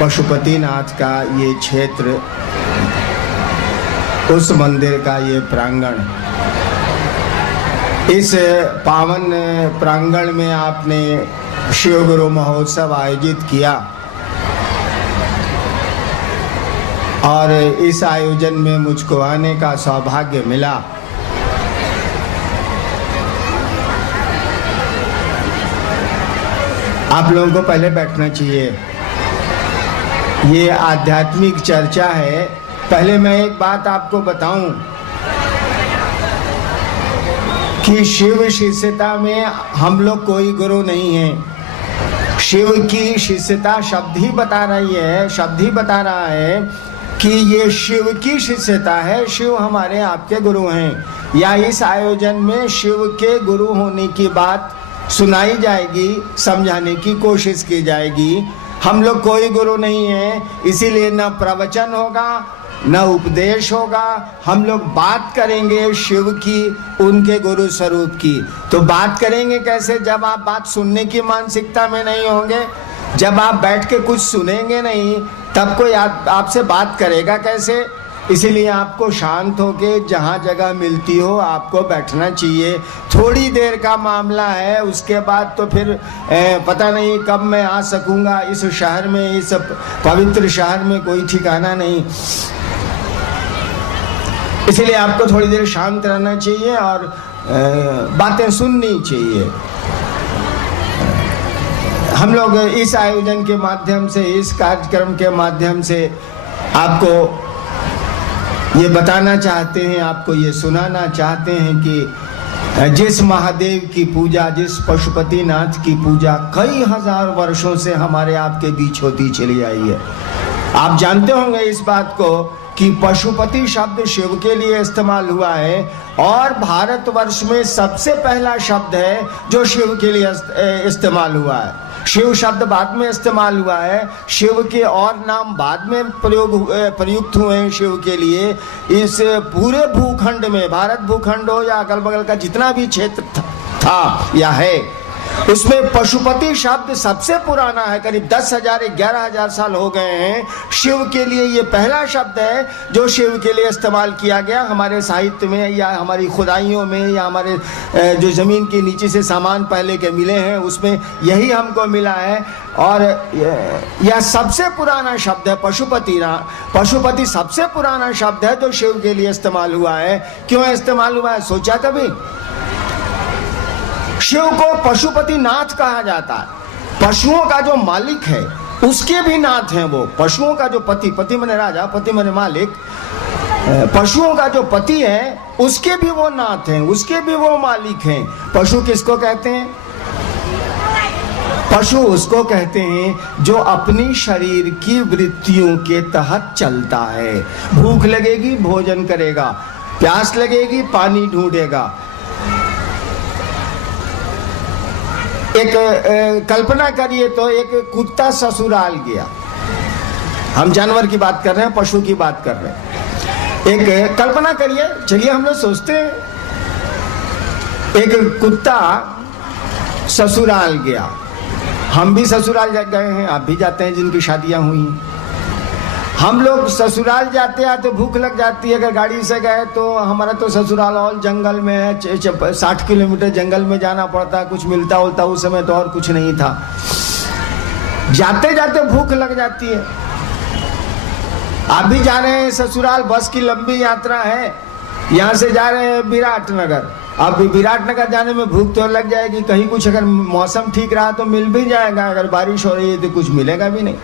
पशुपतिनाथ का ये क्षेत्र, उस मंदिर का ये प्रांगण, इस पावन प्रांगण में आपने शिव गुरु महोत्सव आयोजित किया और इस आयोजन में मुझको आने का सौभाग्य मिला। आप लोगों को पहले बैठना चाहिए, ये आध्यात्मिक चर्चा है। पहले मैं एक बात आपको बताऊं कि शिव शिष्यता में हम लोग कोई गुरु नहीं है। शिव की शिष्यता शब्द ही बता रही है, शब्द ही बता रहा है कि ये शिव की शिष्यता है, शिव हमारे आपके गुरु हैं। या इस आयोजन में शिव के गुरु होने की बात सुनाई जाएगी, समझाने की कोशिश की जाएगी। हम लोग कोई गुरु नहीं है, इसीलिए न प्रवचन होगा न उपदेश होगा। हम लोग बात करेंगे शिव की, उनके गुरु स्वरूप की। तो बात करेंगे कैसे? जब आप बात सुनने की मानसिकता में नहीं होंगे, जब आप बैठ के कुछ सुनेंगे नहीं, तब कोई आपसे बात करेगा कैसे? इसीलिए आपको शांत होके जहाँ जगह मिलती हो आपको बैठना चाहिए। थोड़ी देर का मामला है, उसके बाद तो फिर पता नहीं कब मैं आ सकूंगा इस शहर में, इस पवित्र शहर में कोई ठिकाना नहीं। इसलिए आपको थोड़ी देर शांत रहना चाहिए और बातें सुननी चाहिए। हम लोग इस आयोजन के माध्यम से, इस कार्यक्रम के माध्यम से आपको ये बताना चाहते हैं, आपको ये सुनाना चाहते हैं कि जिस महादेव की पूजा, जिस पशुपतिनाथ की पूजा कई हजार वर्षों से हमारे आपके बीच होती चली आई है। आप जानते होंगे इस बात को कि पशुपति शब्द शिव के लिए इस्तेमाल हुआ है और भारतवर्ष में सबसे पहला शब्द है जो शिव के लिए इस्तेमाल हुआ है। शिव शब्द बाद में इस्तेमाल हुआ है, शिव के और नाम बाद में प्रयुक्त हुए हैं शिव के लिए। इस पूरे भूखंड में, भारत भूखंड हो या अगल बगल का जितना भी क्षेत्र था या है, उसमें पशुपति शब्द सबसे पुराना है। करीब 10,000 11,000 साल हो गए हैं। शिव के लिए ये पहला शब्द है जो शिव के लिए इस्तेमाल किया गया। हमारे साहित्य में या हमारी खुदाइयों में या हमारे जो जमीन के नीचे से सामान पहले के मिले हैं उसमें यही हमको मिला है। और यह सबसे पुराना शब्द है पशुपति। पशुपति सबसे पुराना शब्द है जो शिव के लिए इस्तेमाल हुआ है। क्यों इस्तेमाल हुआ है, सोचा कभी? शिव को पशुपति नाथ कहा जाता है। पशुओं का जो मालिक है उसके भी नाथ हैं वो। पशुओं का जो पति, पति माने राजा, पति माने मालिक, पशुओं का जो पति है उसके भी वो नाथ हैं, उसके भी वो मालिक हैं। पशु किसको कहते हैं? पशु उसको कहते हैं जो अपनी शरीर की वृत्तियों के तहत चलता है। भूख लगेगी भोजन करेगा, प्यास लगेगी पानी ढूंढेगा। एक कल्पना करिए तो एक कुत्ता ससुराल गया, हम जानवर की बात कर रहे हैं, पशु की बात कर रहे हैं। एक कल्पना करिए, चलिए हम लोग सोचते हैं, एक कुत्ता ससुराल गया। हम भी ससुराल गए हैं, आप भी जाते हैं जिनकी शादियां हुई हैं। हम लोग ससुराल जाते हैं तो भूख लग जाती है। अगर गाड़ी से गए तो हमारा तो ससुराल और जंगल में है, 60 किलोमीटर जंगल में जाना पड़ता है। कुछ मिलता उलता उस समय तो और कुछ नहीं था। जाते जाते भूख लग जाती है। आप भी जा रहे हैं ससुराल, बस की लंबी यात्रा है, यहाँ से जा रहे हैं विराटनगर। अब विराटनगर जाने में भूख तो लग जाएगी। कहीं कुछ अगर मौसम ठीक रहा तो मिल भी जाएगा, अगर बारिश हो रही है तो कुछ मिलेगा भी नहीं।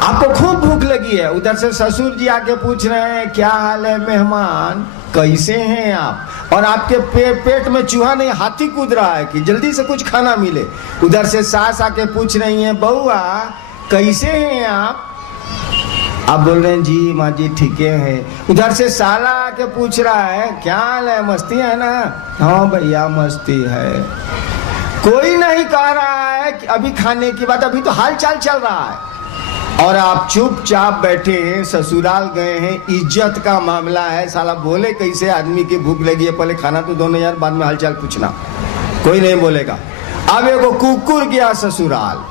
आपको खूब भूख लगी है, उधर से ससुर जी आके पूछ रहे हैं क्या हाल है मेहमान, कैसे हैं आप? और आपके पेट में चूहा नहीं हाथी कूद रहा है कि जल्दी से कुछ खाना मिले। उधर से सास आके पूछ रही है बउआ कैसे हैं आप? आप बोल रहे हैं जी माँ जी ठीक है। उधर से साला आके पूछ रहा है क्या हाल है, मस्ती है ना? हाँ भैया मस्ती है। कोई नहीं कह रहा है कि अभी खाने की बात, अभी तो हाल चाल चल रहा है और आप चुपचाप बैठे हैं, ससुराल गए हैं, इज्जत का मामला है। साला बोले कैसे? आदमी की भूख लगी है, पहले खाना तो दोनों यार, बाद में हालचाल पूछना। कोई नहीं बोलेगा। अब एगो कुकुर गया ससुराल,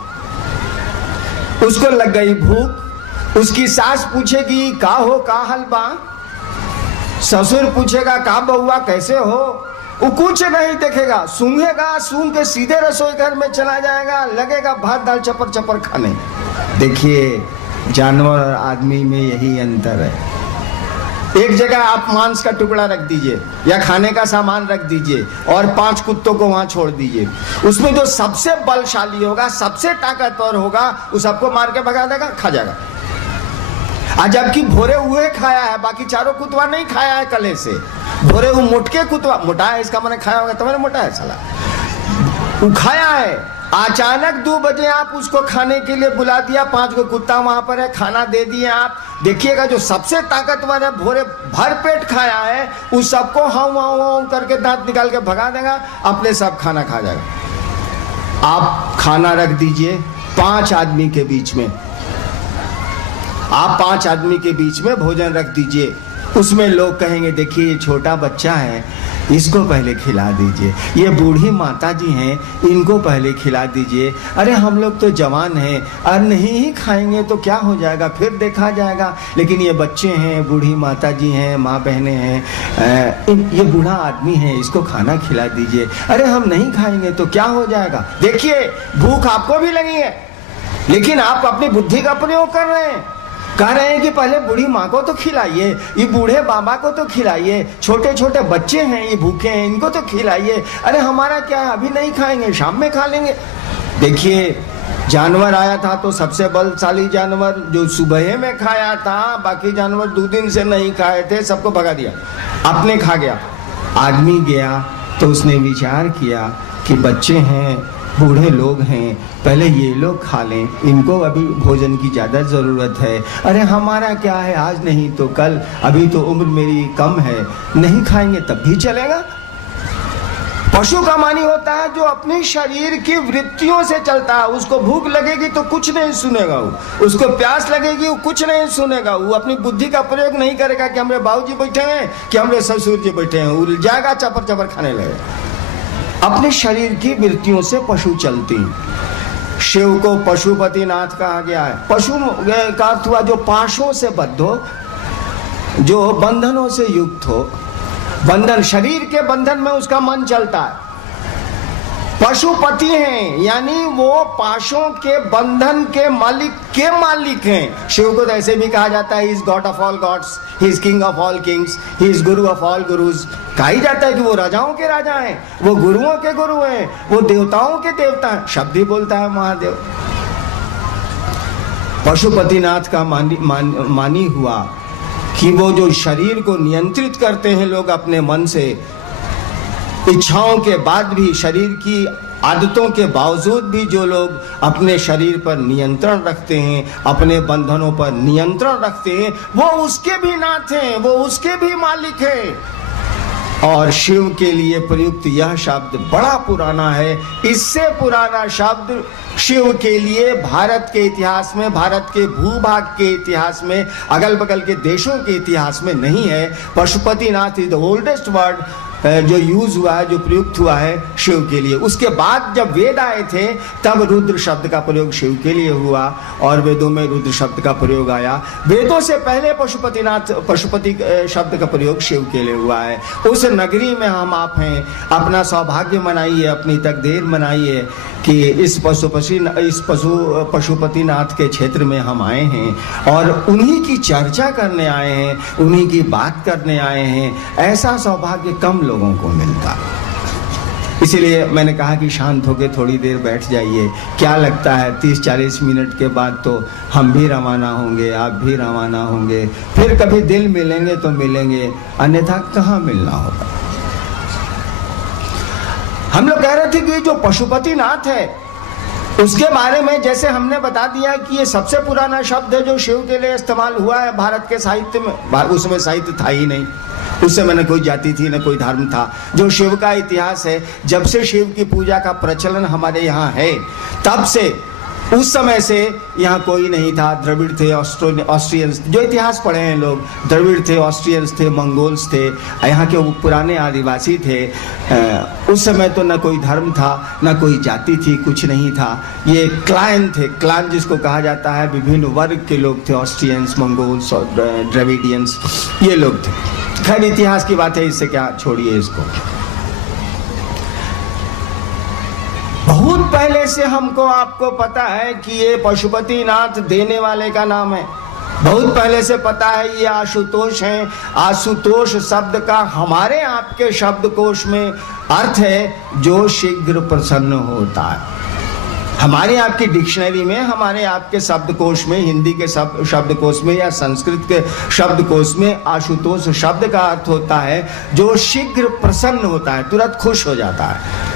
उसको लग गई भूख। उसकी सास पूछेगी का हो का हलवा, ससुर पूछेगा का बउआ कैसे हो, वो कुछ नहीं देखेगा, सूंघेगा, सूंघ के सीधे रसोई घर में चला जाएगा, लगेगा भात दाल चपर चपर खाने। देखिए जानवर और आदमी में यही अंतर है। एक जगह आप मांस का टुकड़ा रख दीजिए या खाने का सामान रख दीजिए और 5 कुत्तों को वहां छोड़ दीजिए, उसमें जो सबसे बलशाली होगा, सबसे ताकतवर होगा, वो सबको मार के भगा देगा, खा जाएगा। आज जबकि भोरे हुए खाया है, बाकी चारों कुतवा नहीं खाया है कले से। भोरे हुए मोटके कुतवा, मोटा है इसका मैंने खाया होगा, तुम्हारे मोटा है साला, वो खाया है। अचानक 2 बजे आप उसको खाने के लिए बुला दिया, 5 को कुत्ता वहां पर है, खाना दे दिए आप। देखिएगा जो सबसे ताकतवर है, भोरे भर पेट खाया है, उस सबको हाउ हाउ हाउ करके दांत निकाल के भगा देगा, अपने सब खाना खा जाएगा। आप खाना रख दीजिए 5 आदमी के बीच में, आप 5 आदमी के बीच में भोजन रख दीजिए। उसमें लोग कहेंगे देखिए ये छोटा बच्चा है, इसको पहले खिला दीजिए, ये बूढ़ी माता जी हैं, इनको पहले खिला दीजिए, अरे हम लोग तो जवान हैं और नहीं ही खाएंगे तो क्या हो जाएगा, फिर देखा जाएगा, लेकिन ये बच्चे हैं, बूढ़ी माता जी हैं, माँ बहनें हैं, ये बूढ़ा आदमी है, इसको खाना खिला दीजिए, अरे हम नहीं खाएंगे तो क्या हो जाएगा। देखिए भूख आपको भी लगी है, लेकिन आप अपनी बुद्धि का प्रयोग कर रहे हैं, कह रहे हैं कि पहले बूढ़ी माँ को तो खिलाइए, ये बूढ़े बाबा को तो खिलाइए, छोटे छोटे बच्चे हैं ये भूखे हैं, इनको तो खिलाइए, अरे हमारा क्या है, अभी नहीं खाएंगे, शाम में खा लेंगे। देखिए जानवर आया था तो सबसे बलशाली जानवर जो सुबह में खाया था, बाकी जानवर 2 दिन से नहीं खाए थे, सबको भगा दिया, अपने खा गया। आदमी गया तो उसने विचार किया कि बच्चे हैं, बूढ़े लोग हैं, पहले ये लोग खा लें, इनको अभी भोजन की ज़्यादा ज़रूरत है, अरे हमारा क्या है, आज नहीं तो कल, अभी तो उम्र मेरी कम है, नहीं खाएंगे तब भी चलेगा। पशु का मानी होता है जो अपने शरीर की वृत्तियों से चलता है, उसको भूख लगेगी तो कुछ नहीं सुनेगा वो, उसको प्यास लगेगी वो कुछ नहीं सुनेगा, वो अपनी बुद्धि का प्रयोग नहीं करेगा कि हमारे बाबूजी बैठे हैं कि हमारे ससुर जी बैठे हैं, वो जाएगा चपर चपर खाने लगेगा। अपने शरीर की वृत्तियों से पशु चलती। शिव को पशुपतिनाथ कहा गया है। पशु का अर्थ हुआ जो पाशों से बद्ध हो, जो बंधनों से युक्त हो, बंधन, शरीर के बंधन में उसका मन चलता है। पशुपति हैं, यानी वो पाशों के बंधन के मालिक हैं। शिव को तो ऐसे भी कहा जाता है, he is God of all gods, he is king of all kings, he is guru of all gurus. कहा ही जाता है कि वो राजाओं के राजा हैं, वो गुरुओं के गुरु हैं, वो देवताओं के देवता हैं, शब्द ही बोलता है महादेव। पशुपतिनाथ का मानी हुआ कि वो जो शरीर को नियंत्रित करते हैं लोग अपने मन से, इच्छाओं के बाद भी, शरीर की आदतों के बावजूद भी जो लोग अपने शरीर पर नियंत्रण रखते हैं, अपने बंधनों पर नियंत्रण रखते हैं, वो उसके भी नाथ हैं, वो उसके भी मालिक हैं। और शिव के लिए प्रयुक्त यह शब्द बड़ा पुराना है। इससे पुराना शब्द शिव के लिए भारत के इतिहास में, भारत के भूभाग के इतिहास में, अगल बगल के देशों के इतिहास में नहीं है। Pashupatinath is the oldest word जो यूज हुआ है, जो प्रयुक्त हुआ है शिव के लिए। उसके बाद जब वेद आए थे तब रुद्र शब्द का प्रयोग शिव के लिए हुआ और वेदों में रुद्र शब्द का प्रयोग आया। वेदों से पहले पशुपति शब्द का प्रयोग शिव के लिए हुआ है। उस नगरी में हम आप हैं, अपना सौभाग्य मनाइए, अपनी तकदीर मनाइए कि इस पशुपतिनाथ के क्षेत्र में हम आए हैं और उन्हीं की चर्चा करने आए हैं, उन्हीं की बात करने आए हैं। ऐसा सौभाग्य कम लोगों को मिलता। इसीलिए मैंने कहा कि शांत होकर थोड़ी देर बैठ जाइए। क्या लगता है 30-40 मिनट के बाद तो हम भी रवाना होंगे, आप भी रवाना होंगे, फिर कभी दिल मिलेंगे तो मिलेंगे, अन्यथा कहाँ मिलना होगा। हम लोग कह रहे थे कि जो पशुपतिनाथ है उसके बारे में, जैसे हमने बता दिया कि ये सबसे पुराना शब्द है जो शिव के लिए इस्तेमाल हुआ है भारत के साहित्य में। उसमें साहित्य था ही नहीं, उस समय न कोई जाति थी न कोई धर्म था। जो शिव का इतिहास है, जब से शिव की पूजा का प्रचलन हमारे यहाँ है तब से उस समय से यहाँ कोई नहीं था। द्रविड़ थे, ऑस्ट्रियंस, जो इतिहास पढ़े हैं लोग, द्रविड़ थे, ऑस्ट्रियंस थे, मंगोल्स थे, यहाँ के वो पुराने आदिवासी थे। उस समय तो न कोई धर्म था, न कोई जाति थी, कुछ नहीं था। ये क्लान थे, क्लान जिसको कहा जाता है, विभिन्न वर्ग के लोग थे, ऑस्ट्रियंस, मंगोल्स और द्रविडियंस, ये लोग थे। खैर इतिहास की बात है, इससे क्या, छोड़िए इसको। बहुत पहले से हमको आपको पता है कि ये पशुपतिनाथ देने वाले का नाम है। बहुत पहले से पता है ये आशुतोष हैं। आशुतोष शब्द का हमारे आपके शब्दकोश में अर्थ है जो शीघ्र प्रसन्न होता है। हमारे आपकी डिक्शनरी में, हमारे आपके शब्दकोश में, हिंदी के शब्दकोश में या संस्कृत के शब्दकोश में आशुतोष शब्द का अर्थ होता है जो शीघ्र प्रसन्न होता है, तुरंत खुश हो जाता है।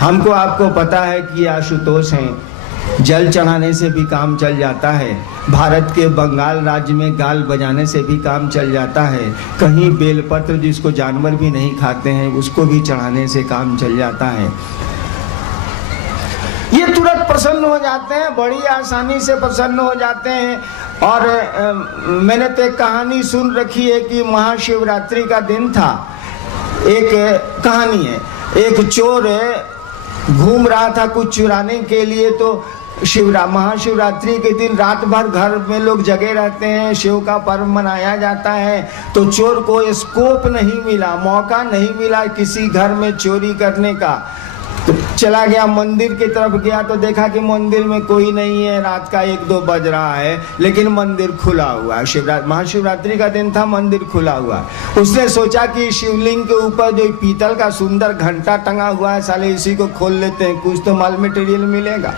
हमको आपको पता है कि आशुतोष हैं। जल चढ़ाने से भी काम चल जाता है। भारत के बंगाल राज्य में गाल बजाने से भी काम चल जाता है। कहीं बेलपत्र जिसको जानवर भी नहीं खाते हैं उसको भी चढ़ाने से काम चल जाता है। ये तुरंत प्रसन्न हो जाते हैं, बड़ी आसानी से प्रसन्न हो जाते हैं। और मैंने तो एक कहानी सुन रखी है कि महाशिवरात्रि का दिन था। एक कहानी है, एक चोर घूम रहा था कुछ चुराने के लिए, तो महाशिवरात्रि के दिन रात भर घर में लोग जगे रहते हैं, शिव का पर्व मनाया जाता है। तो चोर को स्कोप नहीं मिला, मौका नहीं मिला किसी घर में चोरी करने का। तो चला गया, मंदिर की तरफ गया तो देखा कि मंदिर में कोई नहीं है, रात का 1-2 बज रहा है, लेकिन मंदिर खुला हुआ है। महाशिवरात्रि का दिन था, मंदिर खुला हुआ है। उसने सोचा कि शिवलिंग के ऊपर जो पीतल का सुंदर घंटा टंगा हुआ है, साले इसी को खोल लेते हैं, कुछ तो माल मटेरियल मिलेगा।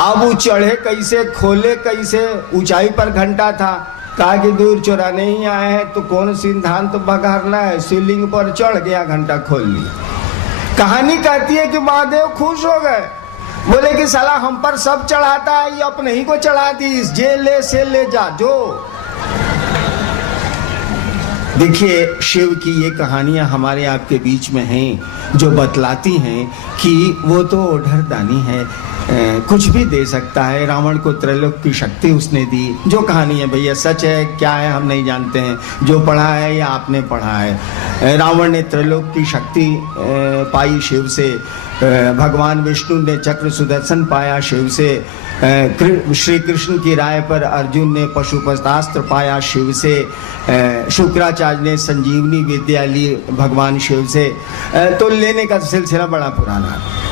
अब वो चढ़े कैसे, खोले कैसे, ऊंचाई पर घंटा था। कहा कि दूर चुराने ही आए हैं तो कौन सिद्धांत बघारना है, शिवलिंग पर चढ़ गया, घंटा खोल लिया। कहानी कहती है कि महादेव खुश हो गए, बोले कि साला हम पर सब चढ़ाता है, ये अपने ही को चढ़ा दी, जे ले से ले जा जो। देखिए शिव की ये कहानियां हमारे आपके बीच में हैं जो बतलाती हैं कि वो तो ओढ़रदानी है, कुछ भी दे सकता है। रावण को त्रैलोक की शक्ति उसने दी। जो कहानी है भैया सच है क्या है हम नहीं जानते हैं, जो पढ़ा है या आपने पढ़ा है। रावण ने त्रैलोक की शक्ति पाई शिव से, भगवान विष्णु ने चक्र सुदर्शन पाया शिव से, श्री कृष्ण की राय पर अर्जुन ने पशुपतास्त्र पाया शिव से, शुक्राचार्य ने संजीवनी विद्या ली भगवान शिव से। तो लेने का सिलसिला बड़ा पुराना है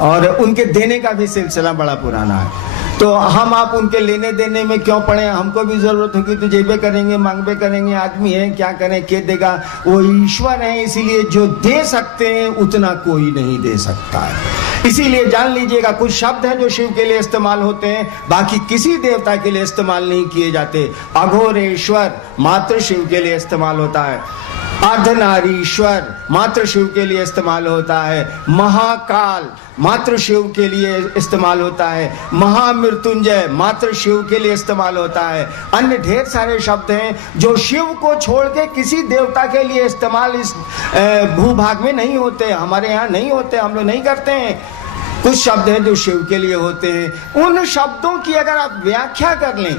और उनके देने का भी सिलसिला बड़ा पुराना है। तो हम आप उनके लेने देने में क्यों पड़े, हमको भी जरूरत होगी तो जेबे करेंगे, मांगबे करेंगे, आदमी है क्या करें, के देगा, वो ईश्वर है। इसीलिए जो दे सकते हैं उतना कोई नहीं दे सकता है। इसीलिए जान लीजिएगा कुछ शब्द हैं जो शिव के लिए इस्तेमाल होते हैं, बाकी किसी देवता के लिए इस्तेमाल नहीं किए जाते। अघोरेश्वर मात्र शिव के लिए इस्तेमाल होता है, अर्धनारीश्वर मात्र शिव के लिए इस्तेमाल होता है, महाकाल मात्र शिव के लिए इस्तेमाल होता है, महामृत्युंजय मात्र शिव के लिए इस्तेमाल होता है। अन्य ढेर सारे शब्द हैं जो शिव को छोड़ के किसी देवता के लिए इस्तेमाल इस भूभाग में नहीं होते, हमारे यहाँ नहीं होते, हम लोग नहीं करते हैं। कुछ शब्द हैं जो शिव के लिए होते हैं। उन शब्दों की अगर आप व्याख्या कर लें,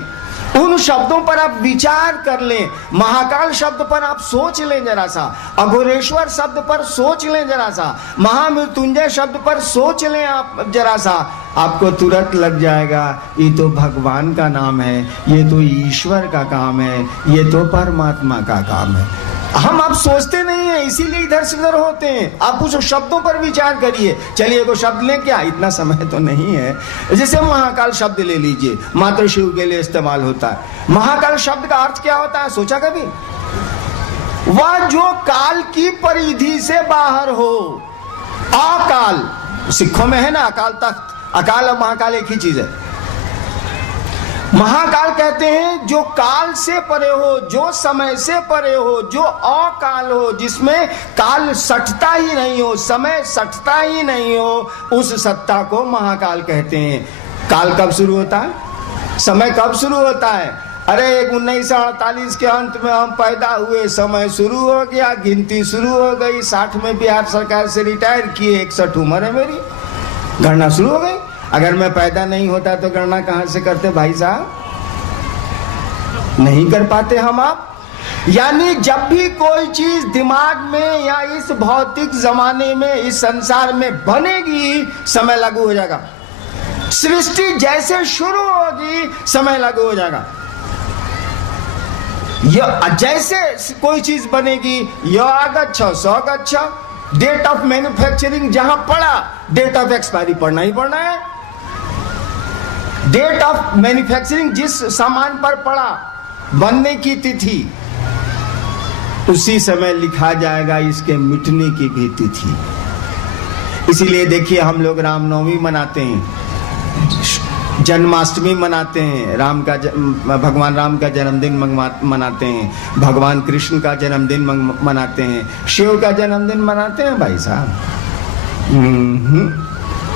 उन शब्दों पर आप विचार कर लें, महाकाल शब्द पर आप सोच लें जरा सा, अघोरेश्वर शब्द पर सोच लें जरा सा, महामृत्युंजय शब्द पर सोच लें आप जरा सा, आपको तुरंत लग जाएगा ये तो भगवान का नाम है, ये तो ईश्वर का काम है, ये तो परमात्मा का काम है। हम आप सोचते नहीं है, इसीलिए इधर से उधर होते हैं। आप उस शब्दों पर विचार करिए। चलिए को शब्द लें, क्या इतना समय तो नहीं है। जैसे महाकाल शब्द ले लीजिए, मात्र शिव के लिए इस्तेमाल होता है। महाकाल शब्द का अर्थ क्या होता है, सोचा कभी? वह जो काल की परिधि से बाहर हो। अकाल सिखों में है ना, अकाल तख्त, अकाल और महाकाल एक ही चीज है। महाकाल कहते हैं जो काल से परे हो, जो समय से परे हो, जो अकाल हो, जिसमें काल सटता ही नहीं हो, समय सटता ही नहीं हो, उस सत्ता को महाकाल कहते हैं। काल कब शुरू होता है, समय कब शुरू होता है? अरे 1948 के अंत में हम पैदा हुए, समय शुरू हो गया, गिनती शुरू हो गई। 60 में बिहार सरकार से रिटायर किए, 61 उम्र है मेरी, गणना शुरू हो गई। अगर मैं पैदा नहीं होता तो गणना कहां से करते भाई साहब? नहीं कर पाते हम आप। यानी जब भी कोई चीज दिमाग में या इस भौतिक जमाने में, इस संसार में बनेगी, समय लागू हो जाएगा। सृष्टि जैसे शुरू होगी समय लागू हो जाएगा। जैसे कोई चीज बनेगी, यगच्छ स्वगच्छ, डेट ऑफ मैन्युफैक्चरिंग जहां पड़ा, डेट ऑफ एक्सपायरी पढ़ना ही पड़ना है। डेट ऑफ मैन्युफैक्चरिंग जिस सामान पर पड़ा, बनने की तिथि, उसी समय लिखा जाएगा इसके मिटने की भी तिथि। इसीलिए देखिए हम लोग रामनवमी मनाते हैं, जन्माष्टमी मनाते हैं, भगवान राम का जन्मदिन मनाते हैं, भगवान कृष्ण का जन्मदिन मनाते हैं, शिव का जन्मदिन मनाते हैं भाई साहब?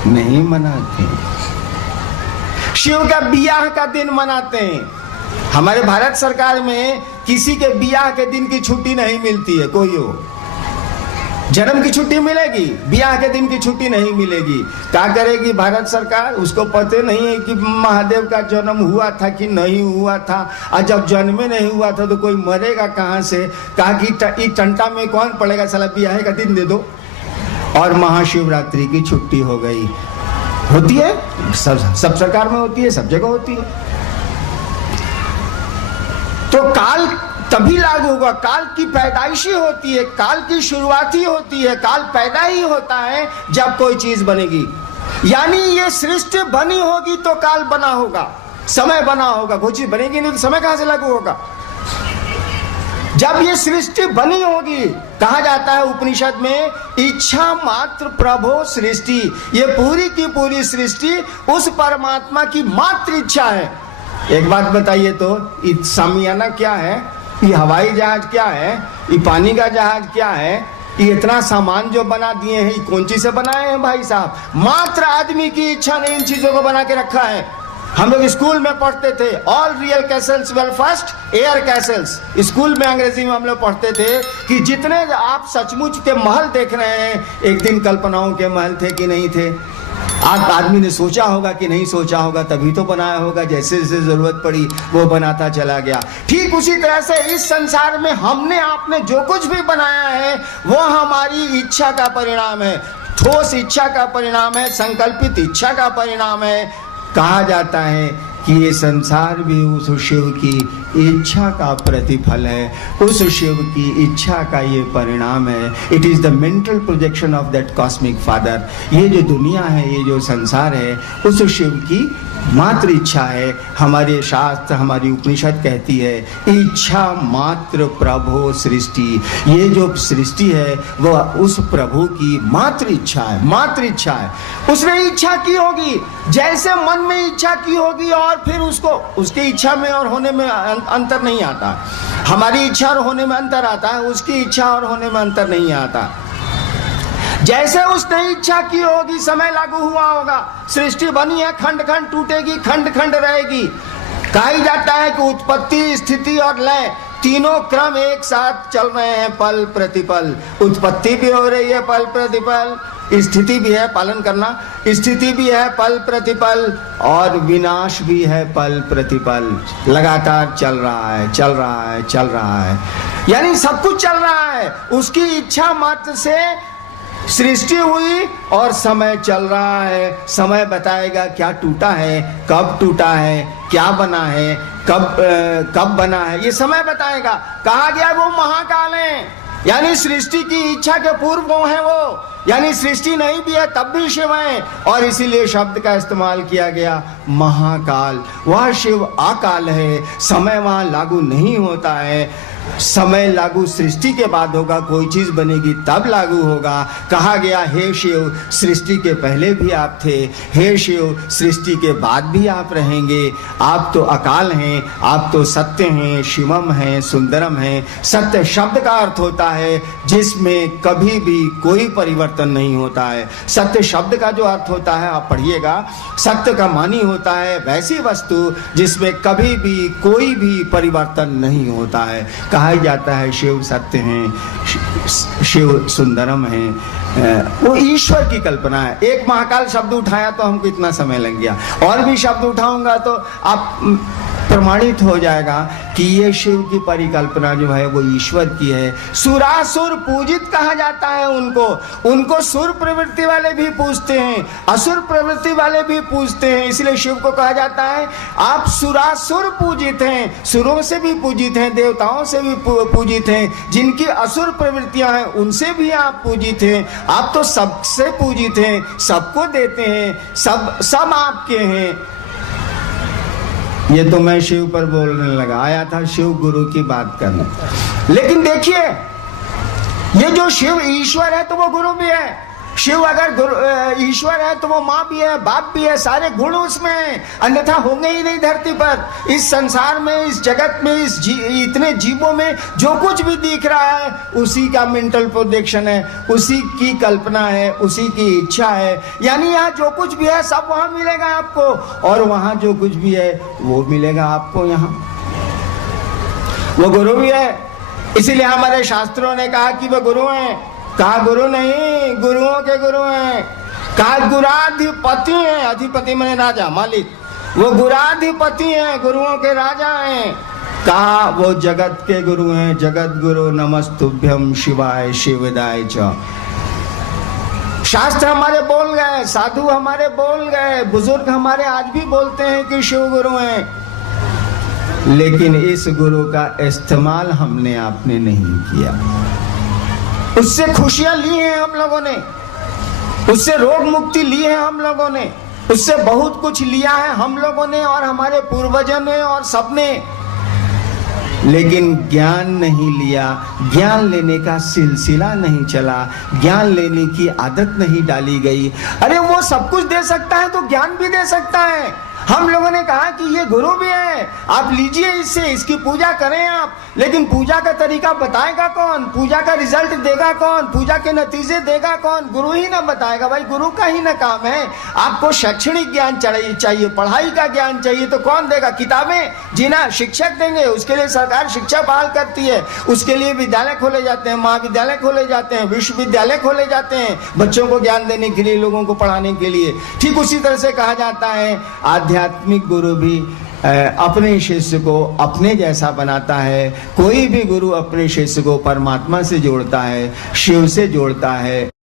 नहीं मनाते। शिव का बियाह का दिन मनाते हैं। हमारे भारत सरकार में किसी के बियाह के दिन की छुट्टी नहीं मिलती है। कोई हो, जन्म की छुट्टी मिलेगी, बियाह के दिन की छुट्टी नहीं मिलेगी। क्या करेगी भारत सरकार? उसको पता नहीं है कि महादेव का जन्म हुआ था कि नहीं हुआ था, और जब जन्म नहीं हुआ था तो कोई मरेगा कहां से? कहा कि टंटा में कौन पड़ेगा, साला बियाह का दिन दे दो। और महाशिवरात्रि की छुट्टी हो गई। होती है, सब सरकार में होती है, सब जगह होती है। तो काल तभी लागू होगा, काल की पैदाइशी होती है, काल की शुरुआत ही होती है, काल पैदा ही होता है जब कोई चीज बनेगी। यानी ये सृष्टि बनी होगी तो काल बना होगा, समय बना होगा। कोई चीज बनेगी नहीं तो समय कहां से लागू होगा? जब ये सृष्टि बनी होगी, कहा जाता है उपनिषद में, इच्छा मात्र प्रभो सृष्टि। ये पूरी की पूरी सृष्टि उस परमात्मा की मात्र इच्छा है। एक बात बताइए तो, ये सामियाना क्या है, ये हवाई जहाज क्या है, ये पानी का जहाज क्या है, ये इतना सामान जो बना दिए हैं, ये कौन चीज से बनाए हैं भाई साहब? मात्र आदमी की इच्छा ने इन चीजों को बना के रखा है। हम लोग स्कूल में पढ़ते थे, all real castles were first air castles. School में अंग्रेजी में हम लोग पढ़ते थे कि जितने आप सचमुच के महल देख रहे हैं, एक दिन कल्पनाओं के महल थे कि नहीं थे? आदमी ने सोचा होगा कि नहीं सोचा होगा, तभी तो बनाया होगा। जैसे जैसे जरूरत पड़ी वो बनाता चला गया। ठीक उसी तरह से इस संसार में हमने आपने जो कुछ भी बनाया है वो हमारी इच्छा का परिणाम है, ठोस इच्छा का परिणाम है, संकल्पित इच्छा का परिणाम है। कहा जाता है कि ये संसार भी उस शिव की इच्छा का प्रतिफल है, उस शिव की इच्छा का ये परिणाम है। It is the mental projection of that cosmic father. ये जो दुनिया है, ये जो संसार है, उस शिव की मात्र इच्छा है। हमारे शास्त्र, हमारी उपनिषद कहती है, इच्छा मात्र प्रभो सृष्टि। ये जो सृष्टि है वो उस प्रभु की मात्र इच्छा है, मात्र इच्छा है। उसने इच्छा की होगी, जैसे मन में इच्छा की होगी, और फिर उसको उसकी इच्छा में और होने में अंतर नहीं आता। हमारी इच्छा और होने में अंतर आता है, उसकी इच्छा और होने में अंतर नहीं आता। जैसे उसने इच्छा की होगी, समय लागू हुआ होगा, सृष्टि बनी है, खंड खंड टूटेगी, खंड खंड रहेगी। कहा जाता है कि उत्पत्ति, स्थिति और लय तीनों क्रम एक साथ चल रहे हैं, पल प्रतिपल। उत्पत्ति भी हो रही है पल प्रतिपल, स्थिति भी है, पालन करना, स्थिति भी है पल प्रतिपल, और विनाश भी है पल प्रतिपल। लगातार चल रहा है, चल रहा है, चल रहा है। यानी सब कुछ चल रहा है। उसकी इच्छा मात्र से सृष्टि हुई और समय चल रहा है। समय बताएगा क्या टूटा है, कब टूटा है, क्या बना है, कब बना है, ये समय बताएगा। कहा गया वो महाकाल है, यानी सृष्टि की इच्छा के पूर्व वो है वो, यानी सृष्टि नहीं भी है तब भी शिव है। और इसीलिए शब्द का इस्तेमाल किया गया महाकाल। वह शिव अकाल है, समय वहां लागू नहीं होता है। समय लागू सृष्टि के बाद होगा, कोई चीज बनेगी तब लागू होगा। कहा गया, हे शिव सृष्टि के पहले भी आप थे, हे शिव सृष्टि के बाद भी आप रहेंगे। आप तो अकाल हैं, आप तो सत्य हैं, शिवम हैं, सुंदरम हैं। सत्य शब्द का अर्थ होता है जिसमें कभी भी कोई परिवर्तन नहीं होता है। सत्य शब्द का जो अर्थ होता है आप पढ़िएगा, सत्य का मानी होता है वैसी वस्तु जिसमें कभी भी कोई भी परिवर्तन नहीं होता है। कहा जाता है शिव सत्य हैं, शिव सुंदरम हैं। वो ईश्वर की कल्पना है। एक महाकाल शब्द उठाया तो हमको इतना समय लग गया, और भी शब्द उठाऊंगा तो आप प्रमाणित हो जाएगा कि ये शिव की परिकल्पना जो है वो ईश्वर की है। सुरासुर पूजित कहा जाता है उनको सुर प्रवृत्ति वाले भी पूजते हैं, असुर प्रवृत्ति वाले भी पूजते हैं, इसलिए शिव को कहा जाता है आप सुरासुर पूजित हैं, सुरों से भी पूजित हैं, देवताओं से भी पूजित हैं, जिनकी असुर प्रवृत्तियां हैं उनसे भी आप पूजित हैं। आप तो सबसे पूजित हैं, सबको देते हैं, सब आपके हैं। ये तो मैं शिव पर बोलने लगा, आया था शिव गुरु की बात करने। लेकिन देखिए, ये जो शिव ईश्वर है तो वो गुरु भी है। शिव अगर ईश्वर है तो वो माँ भी है, बाप भी है, सारे गुण उसमें हैं, अन्यथा होंगे ही नहीं धरती पर। इस संसार में, इस जगत में, इतने जीवों में जो कुछ भी दिख रहा है उसी का मेंटल प्रोजेक्शन है, उसी की कल्पना है, उसी की इच्छा है। यानी यहाँ जो कुछ भी है सब वहां मिलेगा आपको, और वहां जो कुछ भी है वो मिलेगा आपको यहाँ। वो गुरु भी है, इसीलिए हमारे शास्त्रों ने कहा कि वो गुरु हैं। कहा गुरु नहीं, गुरुओं के गुरु हैं। कहा गुराधिपति हैं, अधिपति माने राजा, मालिक। वो गुराधिपति हैं, गुरुओं के राजा हैं। कहा वो जगत के गुरु हैं, जगत गुरु नमस्तुभ्यम शिवाय शिवदाय च। शास्त्र हमारे बोल गए, साधु हमारे बोल गए, बुजुर्ग हमारे आज भी बोलते हैं कि शिव गुरु हैं। लेकिन इस गुरु का इस्तेमाल हमने आपने नहीं किया। उससे खुशियां ली हैं हम लोगों ने, उससे रोग मुक्ति ली है हम लोगों ने, उससे बहुत कुछ लिया है हम लोगों ने और हमारे पूर्वजों ने और सबने, लेकिन ज्ञान नहीं लिया। ज्ञान लेने का सिलसिला नहीं चला, ज्ञान लेने की आदत नहीं डाली गई। अरे वो सब कुछ दे सकता है तो ज्ञान भी दे सकता है। हम लोगों ने कहा कि ये गुरु भी है, आप लीजिए इससे, इसकी पूजा करें आप, लेकिन पूजा का तरीका बताएगा कौन, पूजा का रिजल्ट देगा कौन, पूजा के नतीजे देगा कौन? गुरु ही ना बताएगा। भाई गुरु का ही ना काम है। आपको शैक्षणिक ज्ञान चाहिए, पढ़ाई का ज्ञान चाहिए, तो कौन देगा? किताबें जीना शिक्षक देंगे, उसके लिए सरकार शिक्षा बहाल करती है, उसके लिए विद्यालय खोले जाते हैं, महाविद्यालय खोले जाते हैं, विश्वविद्यालय खोले जाते हैं बच्चों को ज्ञान देने के लिए, लोगों को पढ़ाने के लिए। ठीक उसी तरह से कहा जाता है आध्यात्मिक गुरु भी अपने शिष्य को अपने जैसा बनाता है। कोई भी गुरु अपने शिष्य को परमात्मा से जोड़ता है, शिव से जोड़ता है।